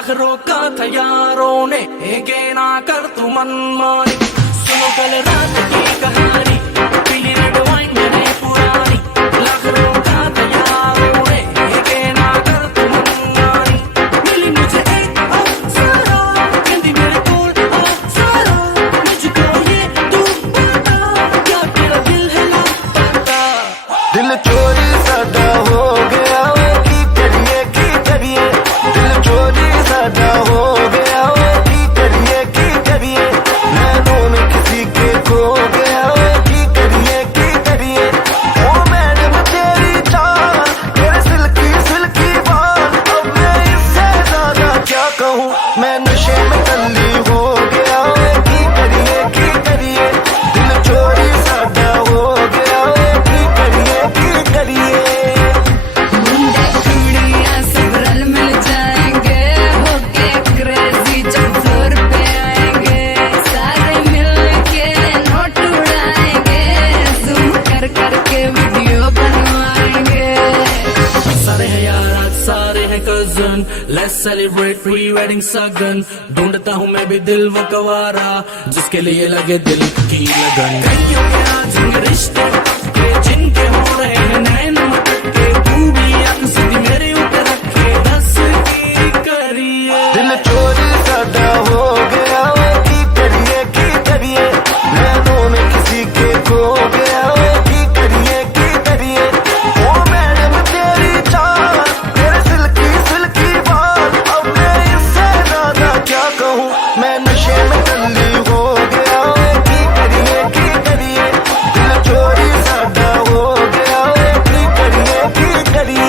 लाख रोका था यारों ने, एक ना कर तू मनमानी। सुनो कल रात की कहानी, पीली रेड वाइन मैंने पुरानी। लाख रोका था यारों ने, एक ना कर तू मनमानी। मिली मुझे एक अप्सरा, कहती मेरे कोल अप्सरा। मुझको ये तू बता, क्या तेरा दिल है लापता? दिल चोरी साडा हो गया वे, की करिए दिल चोरी साडा हो गया वे, की करिए नैनों में किसी के खो गया वे, की करिए ओ मैडम तेरी चाल, तेरे सिल्की बाल, अब मैं इससे ज्यादा क्या कहूँ, मैं नशे में टल्ली हो गया वे, की करिए दिल चोरी साडा हो गया वे, की करिए मुंडे चूड़ियां सब रल मिल जाएंगे, होके क्रेजी जब फ्लोर पे आएंगे, सारे मिल के नोट उड़ाएंगे, जूम कर करके वीडियो बनवाएंगे। सारे हैं यार आज सारे हैं cousin, let's celebrate pre wedding सगन। ढूंढता हूँ मैं भी दिल वो गवारा, जिसके लिए लगे दिल की लगन। कईयों के आज होंगे रिश्ते पक्के, जिनके हो रहे हैं नैन मटके। तू भी आंख सीधी मेरे ऊपर रखे, दस की करिए। दिल चोरी साडा हो गया वे, की करिए नैनों में किसी के खो गया वे, की करिए ओ मैडम तेरी चाल, तेरे सिल्की बाल, अब मैं इससे ज्यादा क्या कहूँ, मैं नशे में टल्ली हो गया वे, की करिए दिल चोरी साडा हो गया वे, की करिए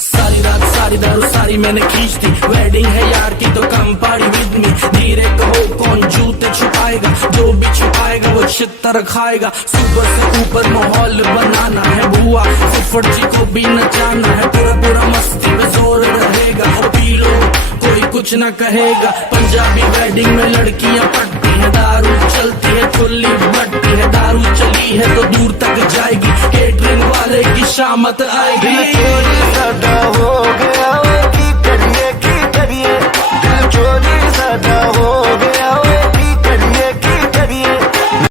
सारी रात सारी दारू सारी मैंने खींच दी। वेडिंग है यार की तो कम पार्टी विद मी। धीरे कहो कौन जूते छुपाएगा, जो भी छुपाएगा वो छितर खाएगा। सुबह से ऊपर माहौल बनाना है, बुआ फुफड़ जी को भी नचाना है। पूरा मस्ती में जोर रहेगा, और पी लो कोई कुछ न कहेगा। पंजाबी वेडिंग में लड़कियां पटती है, दारू चलती है खुली बटती है। दारू चली है तो दूर तक जाएगी, केटरिंग वाले की शामत आएगी। दिल चोरी साडा हो गया